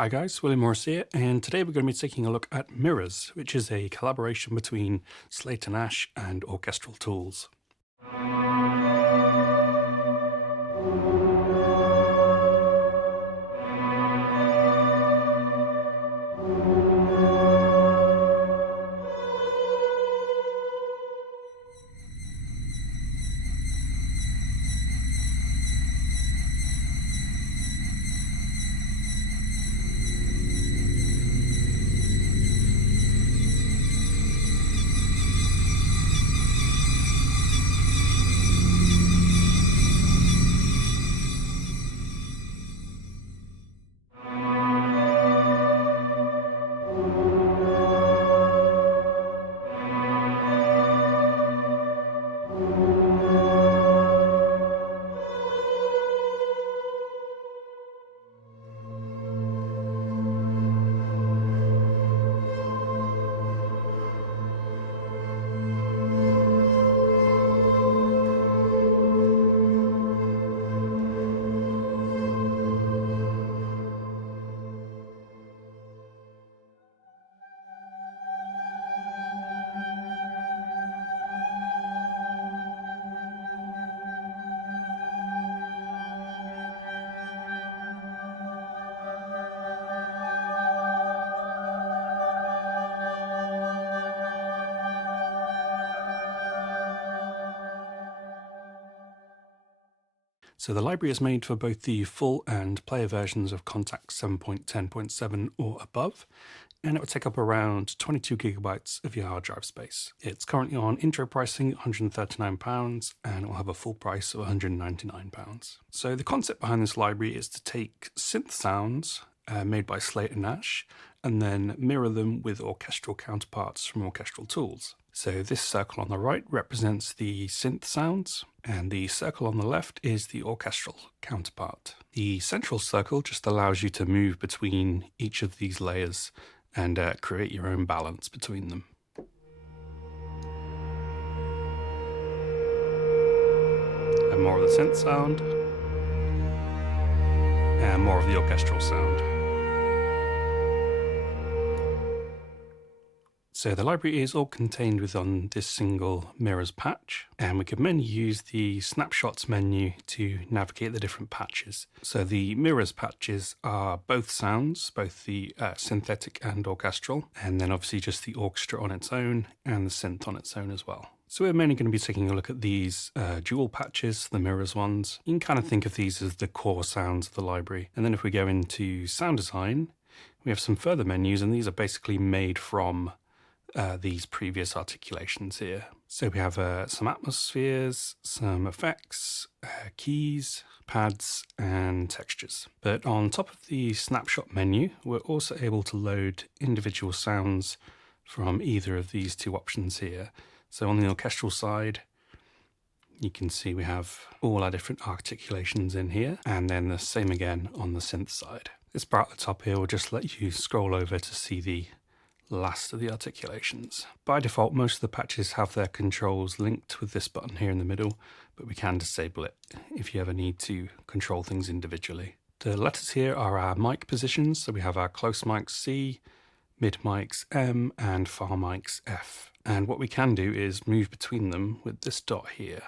Hi guys, William Morris here, and today we're going to be taking a look at Mirrors, which is a collaboration between Slate and Ash and Orchestral tools. So the library is made for both the full and player versions of Kontakt 7.10.7 or above, and it would take up around 22 gigabytes of your hard drive space. It's currently on intro pricing £139, and it will have a full price of £199. So the concept behind this library is to take synth sounds made by Slate and Ash, and then mirror them with orchestral counterparts from Orchestral tools. So this circle on the right represents the synth sounds, and the circle on the left is the orchestral counterpart. The central circle just allows you to move between each of these layers and create your own balance between them. And more of the synth sound, and more of the orchestral sound. So the library is all contained within this single mirrors patch, and we can then use the snapshots menu to navigate the different patches. So the mirrors patches are both sounds, both the synthetic and orchestral, and then obviously just the orchestra on its own and the synth on its own as well. So we're mainly going to be taking a look at these dual patches, the mirrors ones. You can kind of think of these as the core sounds of the library. And then if we go into sound design, we have some further menus, and these are basically made from these previous articulations here. So we have some atmospheres, some effects, keys, pads, and textures. But on top of the snapshot menu, we're also able to load individual sounds from either of these two options here. So on the orchestral side, you can see we have all our different articulations in here, and then the same again on the synth side. This bar at the top here will just let you scroll over to see the last of the articulations. By default, most of the patches have their controls linked with this button here in the middle, but we can disable it if you ever need to control things individually. The letters here are our mic positions, so we have our close mics C, mid mics M, and far mics F. And what we can do is move between them with this dot here.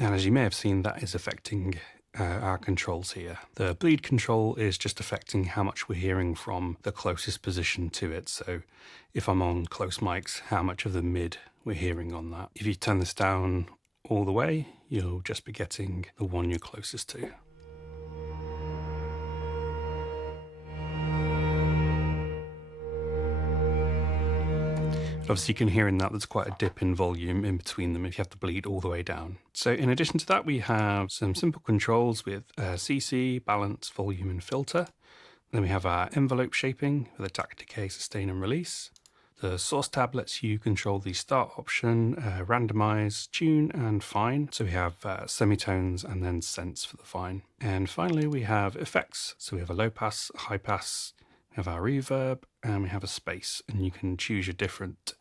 And as you may have seen, that is affecting our controls here. The bleed control is just affecting how much we're hearing from the closest position to it. So if I'm on close mics, how much of the mid we're hearing on that. If you turn this down all the way, you'll just be getting the one you're closest to. Obviously you can hear in that there's quite a dip in volume in between them if you have to bleed all the way down. So in addition to that, we have some simple controls with CC, balance, volume, and filter. Then we have our envelope shaping with attack, decay, sustain, and release. The source tab lets you control the start option, randomize, tune, and fine. So we have semitones and then sense for the fine. And finally, we have effects. So we have a low pass, a high pass, We have our reverb, and we have a space, and you can choose your different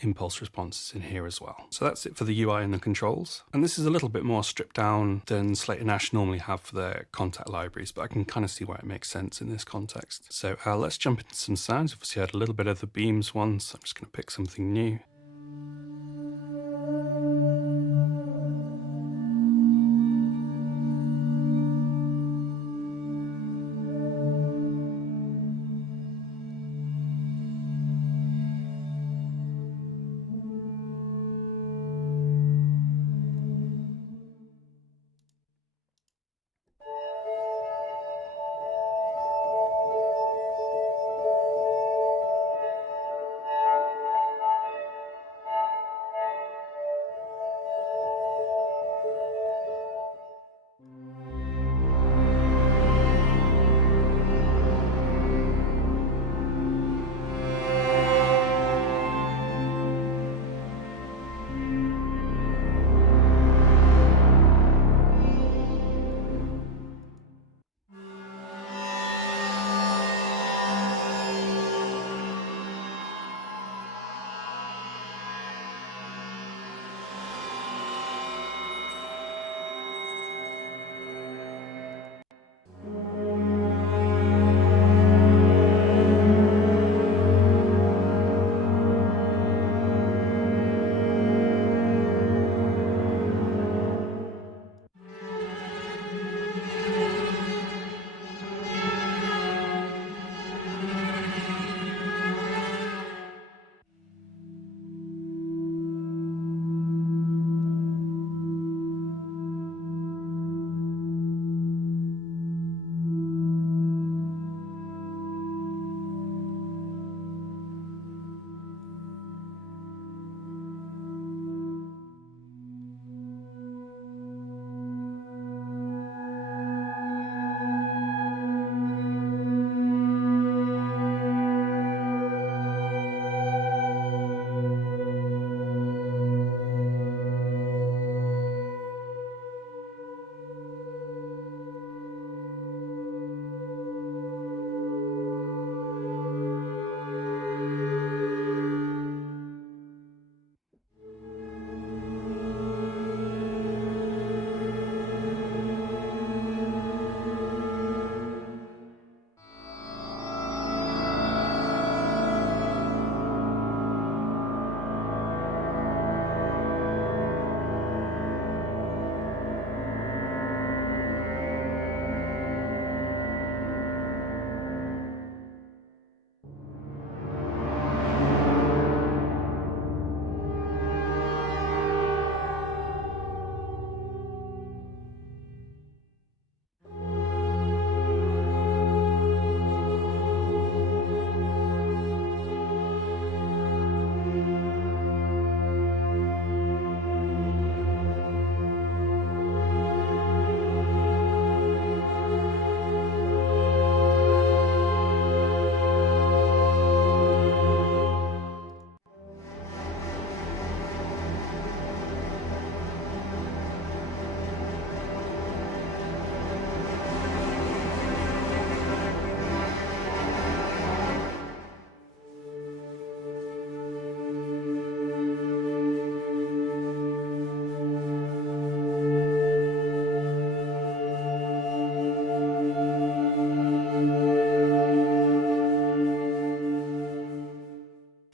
impulse responses in here as well. So that's it for the UI and the controls. And this is a little bit more stripped down than Slate and Nash normally have for their Kontakt libraries, but I can kind of see why it makes sense in this context. So let's jump into some sounds. Obviously I had a little bit of the Beams ones, so I'm just going to pick something new.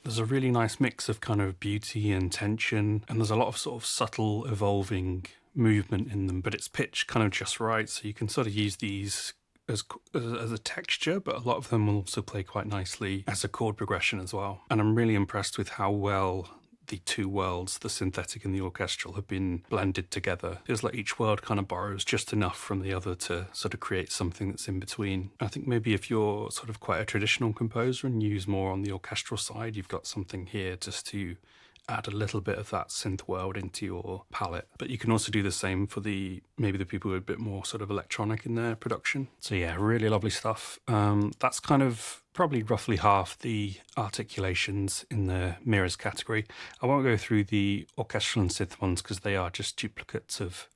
There's a really nice mix of kind of beauty and tension, and there's a lot of sort of subtle evolving movement in them, but it's pitched kind of just right, so you can sort of use these as a texture, but a lot of them will also play quite nicely as a chord progression as well. And I'm really impressed with how well the two worlds, the synthetic and the orchestral, have been blended together. It feels like each world kind of borrows just enough from the other to sort of create something that's in between. I think maybe if you're sort of quite a traditional composer and use more on the orchestral side, you've got something here just to add a little bit of that synth world into your palette. But you can also do the same for maybe the people who are a bit more sort of electronic in their production. So yeah, really lovely stuff. That's kind of probably roughly half the articulations in the mirrors category. I won't go through the orchestral and synth ones because they are just duplicates of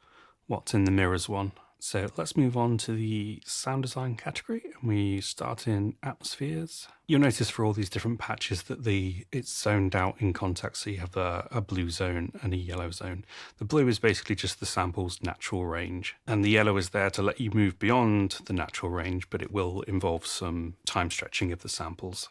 what's in the mirrors one. So let's move on to the sound design category, and we start in atmospheres. You'll notice for all these different patches that it's zoned out in Kontakt, so you have a blue zone and a yellow zone. The blue is basically just the sample's natural range, and the yellow is there to let you move beyond the natural range, but it will involve some time stretching of the samples.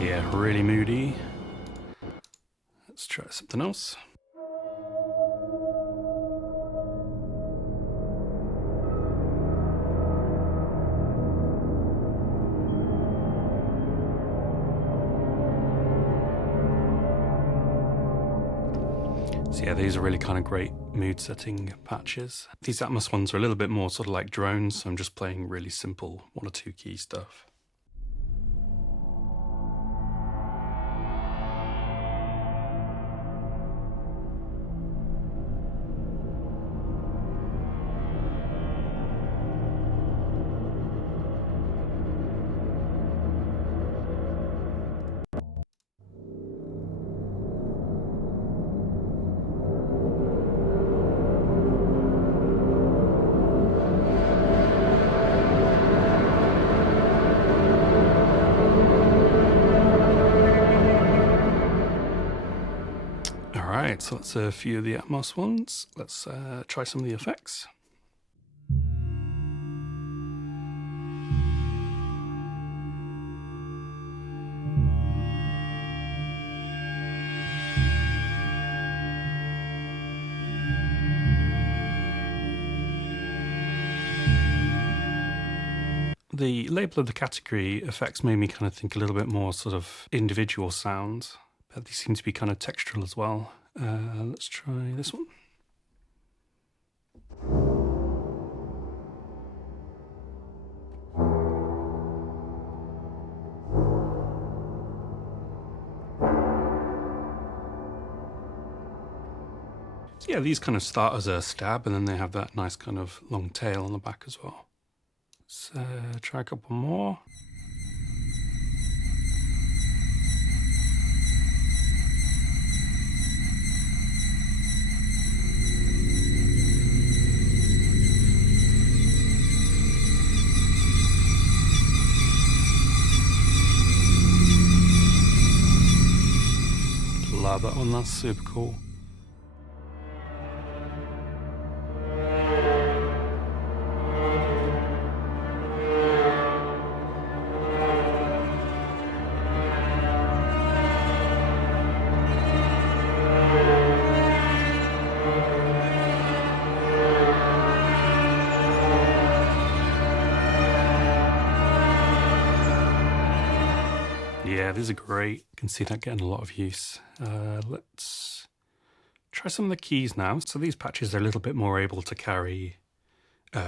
Yeah, really moody. Let's try something else. So yeah, these are really kind of great mood setting patches. These Atmos ones are a little bit more sort of like drones, so I'm just playing really simple 1 or 2 key stuff. Alright, so that's a few of the Atmos ones. Let's try some of the effects. The label of the category effects made me kind of think a little bit more sort of individual sounds, but these seem to be kind of textural as well. Let's try this one. So yeah, these kind of start as a stab, and then they have that nice kind of long tail on the back as well. Let's try a couple more. Love that one, that's super cool. Yeah, these are great. You can see that getting a lot of use. Let's try some of the keys now. So these patches are a little bit more able to carry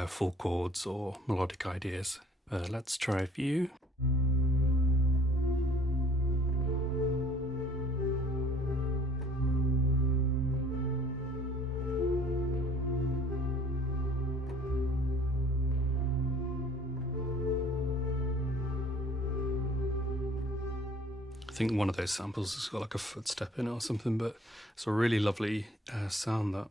full chords or melodic ideas. Let's try a few. I think one of those samples has got like a footstep in it or something, but it's a really lovely sound, that.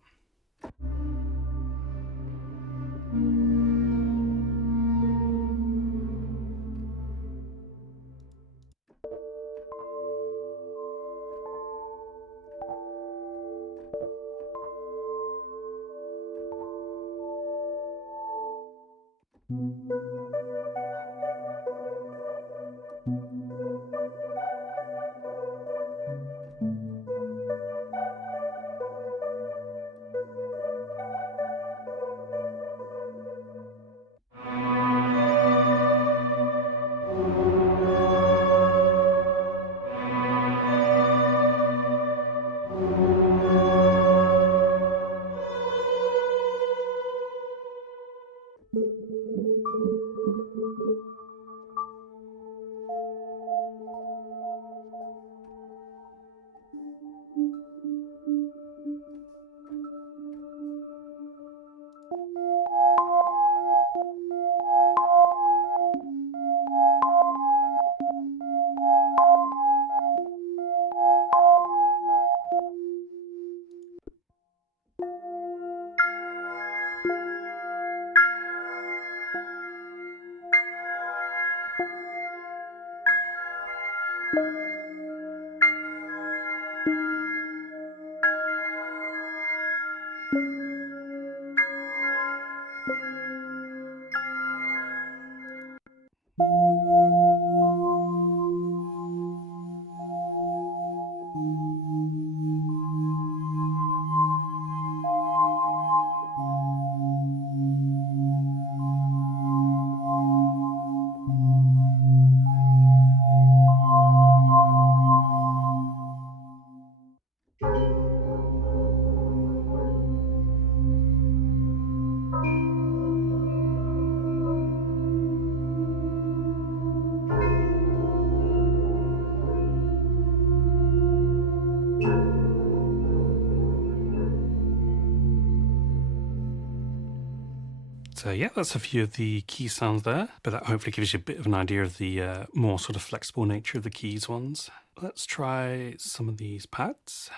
So yeah, that's a few of the key sounds there, but that hopefully gives you a bit of an idea of the more sort of flexible nature of the keys ones. Let's try some of these pads.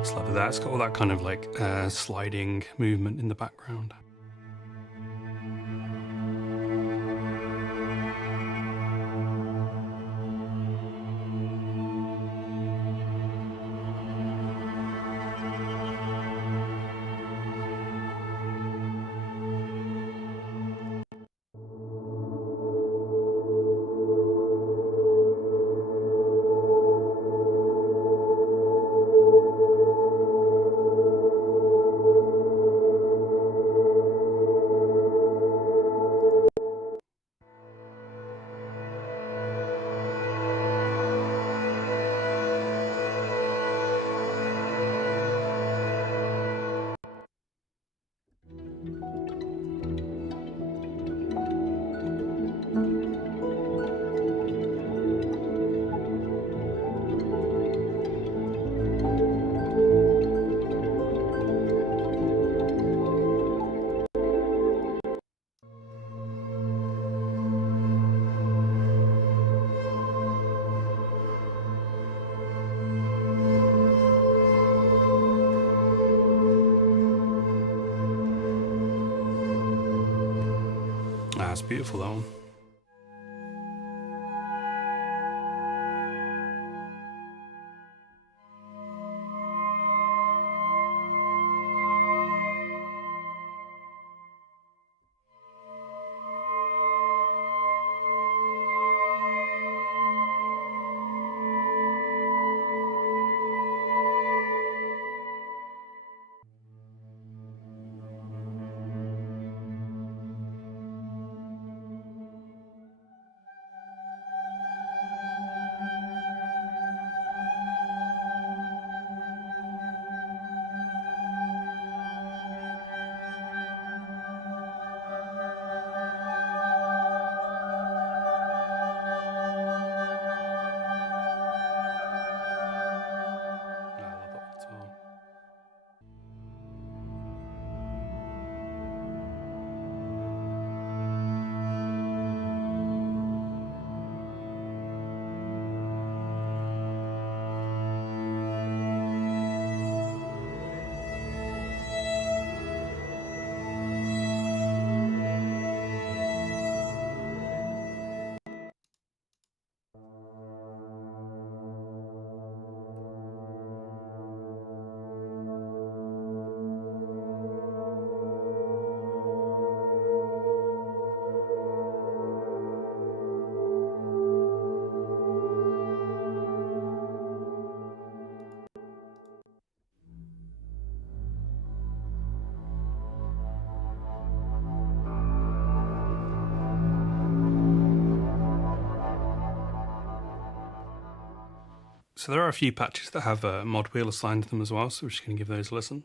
Just love that. It's got all that kind of like sliding movement in the background. That's beautiful, that one. So there are a few patches that have a mod wheel assigned to them as well, so we're just going to give those a listen.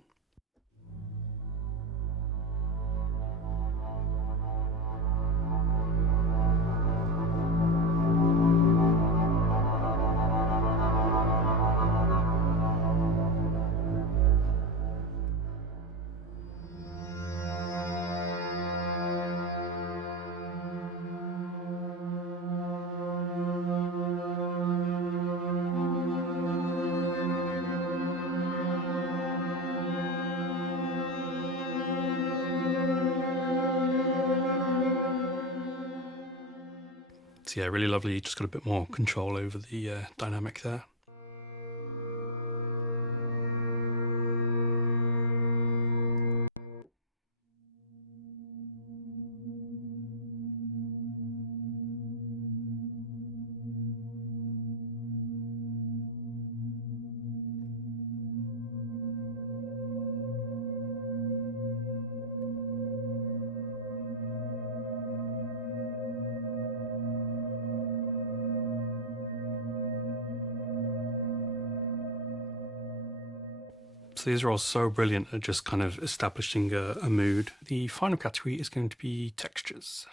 So yeah, really lovely, just got a bit more control over the dynamic there. So these are all so brilliant at just kind of establishing a mood. The final category is going to be textures.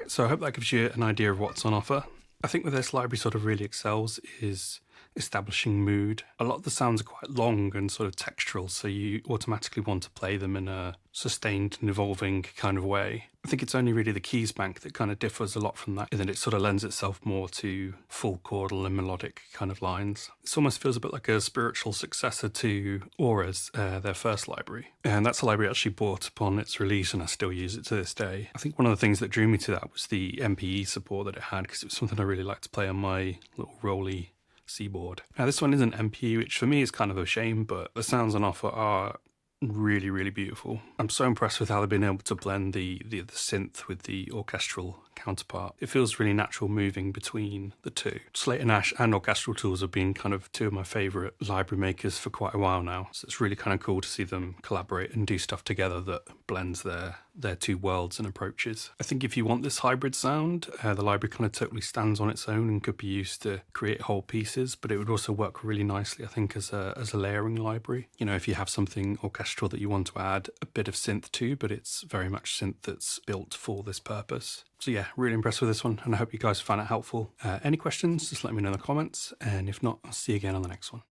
Alright, so I hope that gives you an idea of what's on offer. I think where this library sort of really excels is establishing mood. A lot of the sounds are quite long and sort of textural, so you automatically want to play them in a sustained and evolving kind of way. I think it's only really the keys bank that kind of differs a lot from that, and then it sort of lends itself more to full chordal and melodic kind of lines. This almost feels a bit like a spiritual successor to Aura's, their first library. And that's a library I actually bought upon its release, and I still use it to this day. I think one of the things that drew me to that was the MPE support that it had, because it was something I really liked to play on my little Rolly C-board. Now this one isn't MPE, which for me is kind of a shame, but the sounds on offer are really, really beautiful. I'm so impressed with how they've been able to blend the synth with the orchestral counterpart. It feels really natural moving between the two. Slate and Ash and Orchestral tools have been kind of two of my favourite library makers for quite a while now, so it's really kind of cool to see them collaborate and do stuff together that blends their two worlds and approaches. I think if you want this hybrid sound, the library kind of totally stands on its own and could be used to create whole pieces, but it would also work really nicely, I think, as a layering library. You know, if you have something orchestral that you want to add a bit of synth to, but it's very much synth that's built for this purpose. So yeah, really impressed with this one, and I hope you guys found it helpful. Any questions, just let me know in the comments, and if not, I'll see you again on the next one.